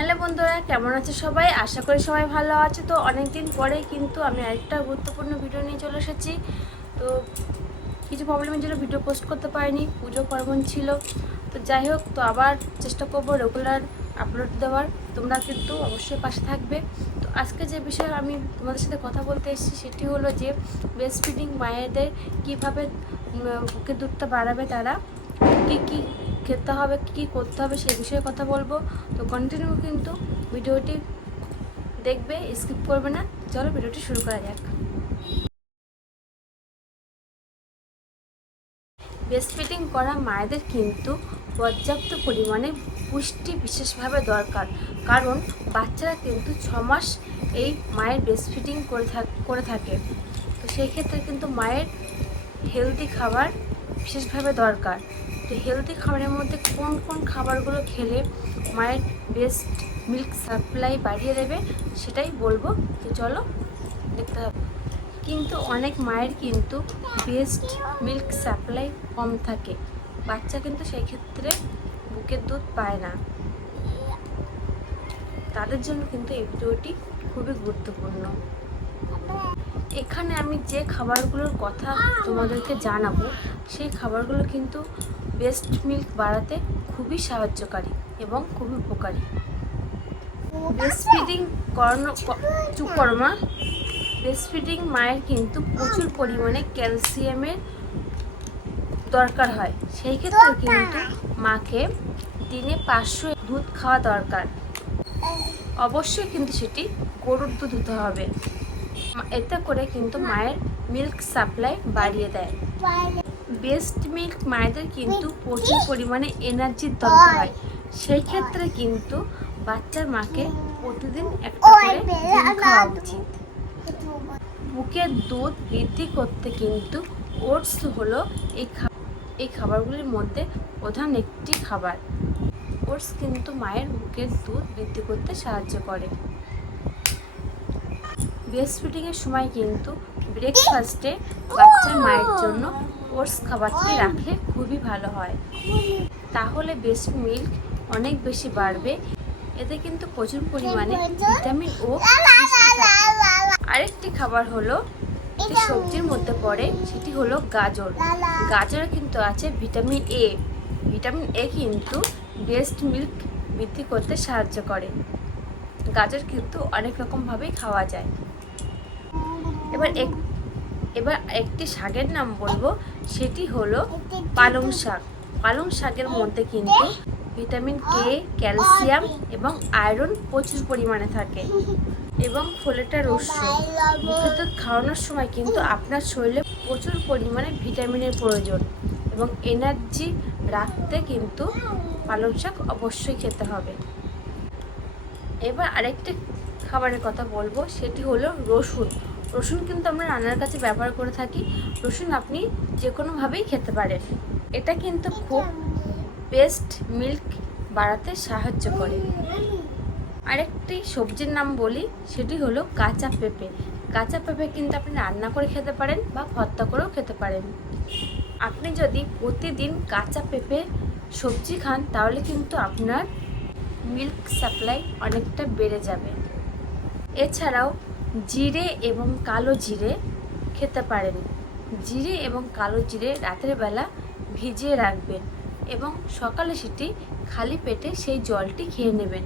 Hello বন্ধুরা, কেমন আছে সবাই? আশা করি সবাই ভালো আছে। তো অনেক দিন পরে কিন্তু আমি আরেকটা গুরুত্বপূর্ণ ভিডিও নিয়ে চলে এসেছি। তো কিছু প্রবলেমের জন্য ভিডিও পোস্ট করতে পারিনি, পুজো পার্বণ ছিল। তো যাই হোক, তো আবার চেষ্টা করব রেগুলার আপলোড দেওয়ার। তোমরা কিন্তু অবশ্যই পাশে থাকবে। তো আজকে যে বিষয়ে আমি তোমাদের সাথে কথা বলতে এসেছি, সেটি হলো যে ব্রেস্ট ফিডিং মায়েদের কীভাবে বুকের দুধটা বাড়াবে তারা, কী কী খেতে হবে, কী করতে হবে সেই বিষয়ে কথা বলব। তো কন্টিনিউ কিন্তু ভিডিওটি দেখবে স্কিপ করবে না। চলো ভিডিওটি শুরু করা যাক। ব্রেস্ট ফিডিং করা মায়েদের কিন্তু পর্যাপ্ত পরিমাণে পুষ্টি বিশেষভাবে দরকার। কারণ বাচ্চারা কিন্তু ছ মাস এই মায়ের ব্রেস্ট ফিডিং করে করে থাকে। তো সেই ক্ষেত্রে কিন্তু মায়ের হেলদি খাবার বিশেষভাবে দরকার। তো হেলদি খাবারের মধ্যে কোন কোন খাবারগুলো খেলে মায়ের বেস্ট মিল্ক সাপ্লাই বাড়িয়ে দেবে সেটাই বলব। তো চলো, দেখতে হবে কিন্তু অনেক মায়ের কিন্তু বেস্ট মিল্ক সাপ্লাই কম থাকে। বাচ্চা কিন্তু সেই ক্ষেত্রে বুকের দুধ পায় না। তাদের জন্য কিন্তু এই ভিডিওটি খুবই গুরুত্বপূর্ণ। এখানে আমি যে খাবারগুলোর কথা তোমাদেরকে জানাব, সেই খাবারগুলো কিন্তু বেস্ট মিল্ক বাড়াতে খুবই সাহায্যকারী এবং খুবই উপকারী। ব্রেস্ট ফিডিং করানো চুপ করো মা। ব্রেস্ট ফিডিং মায়ের কিন্তু প্রচুর পরিমাণে ক্যালসিয়ামের দরকার হয়। সেই ক্ষেত্রে কিন্তু মাকে দিনে পাঁচশো দুধ খাওয়া দরকার। অবশ্যই কিন্তু সেটি গরুর দুধ হতে হবে। এতে করে কিন্তু মায়ের মিল্ক সাপ্লাই বাড়িয়ে দেয়। বেস্ট মিল্ক মায়েদের কিন্তু প্রচুর পরিমাণে এনার্জির দরকার হয়। সেই ক্ষেত্রে কিন্তু বাচ্চার মাকে প্রতিদিন একটা করে খাওয়া উচিত। বুকের দুধ বৃদ্ধি করতে কিন্তু ওটস হলো এই এই খাবারগুলির মধ্যে প্রধান একটি খাবার। ওটস কিন্তু মায়ের বুকের দুধ বৃদ্ধি করতে সাহায্য করে। ব্রেস্ট ফিডিংয়ের সময় কিন্তু ব্রেকফাস্টে বাচ্চার মায়ের জন্য ওটস খাবারটি রাখলে খুবই ভালো হয়। তাহলে বেস্ট মিল্ক অনেক বেশি বাড়বে। এতে কিন্তু প্রচুর পরিমাণে ভিটামিন ও আরেকটি খাবার হলো সবজির মধ্যে পড়ে সেটি হলো গাজর। গাজরে কিন্তু আছে ভিটামিন এ ভিটামিন এ কিন্তু ব্রেস্ট মিল্ক বৃদ্ধি করতে সাহায্য করে। গাজর কিন্তু অনেক রকমভাবেই খাওয়া যায়। এবার এক, এবার একটি শাকের নাম বলব, সেটি হলো পালং শাক। পালং শাকের মধ্যে কিন্তু ভিটামিন কে ক্যালসিয়াম এবং আয়রন প্রচুর পরিমাণে থাকে এবং ফোলেটা মুখে দুধ খাওয়ানোর সময় কিন্তু আপনার শরীরে প্রচুর পরিমাণে ভিটামিনের প্রয়োজন এবং এনার্জি রাখতে কিন্তু পালং শাক অবশ্যই খেতে হবে। এবার আরেকটি খাবারের কথা বলব, সেটি হলো রসুন। রসুন কিন্তু আমরা রান্নার কাছে ব্যবহার করে থাকি। রসুন আপনি যে কোনোভাবেই খেতে পারেন। এটা কিন্তু খুব বেস্ট মিল্ক বাড়াতে সাহায্য করে। আরেকটি সবজির নাম বলি, সেটি হলো কাঁচা পেঁপে। কাঁচা পেঁপে কিন্তু আপনি রান্না করে খেতে পারেন বা ভর্তা করেও খেতে পারেন। আপনি যদি প্রতিদিন কাঁচা পেঁপে সবজি খান, তাহলে কিন্তু আপনার মিল্ক সাপ্লাই অনেকটা বেড়ে যাবে। এছাড়াও জিরে এবং কালো জিরে খেতে পারেন। জিরে এবং কালো জিরে রাতের বেলা ভিজিয়ে রাখবেন এবং সকালে সেটি খালি পেটে সেই জলটি খেয়ে নেবেন।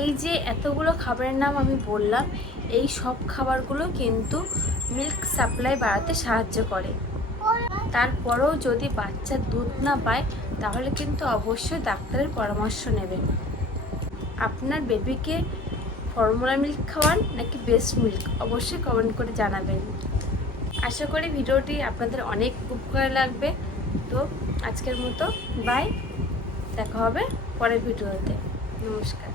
এই যে এতগুলো খাবারের নাম আমি বললাম, এই সব খাবারগুলো কিন্তু মিল্ক সাপ্লাই বাড়াতে সাহায্য করে। তারপরেও যদি বাচ্চা দুধ না পায়, তাহলে কিন্তু অবশ্যই ডাক্তারের পরামর্শ নেবেন। আপনার বেবিকে ফর্মুলা মিল্ক খাওয়ান নাকি বেস্ট মিল্ক অবশ্যই কমেন্ট করে জানাবেন। আশা করি ভিডিওটি আপনাদের অনেক উপকার লাগবে। তো আজকের মতো বাই দেখা হবে পরের ভিডিওতে। নমস্কার।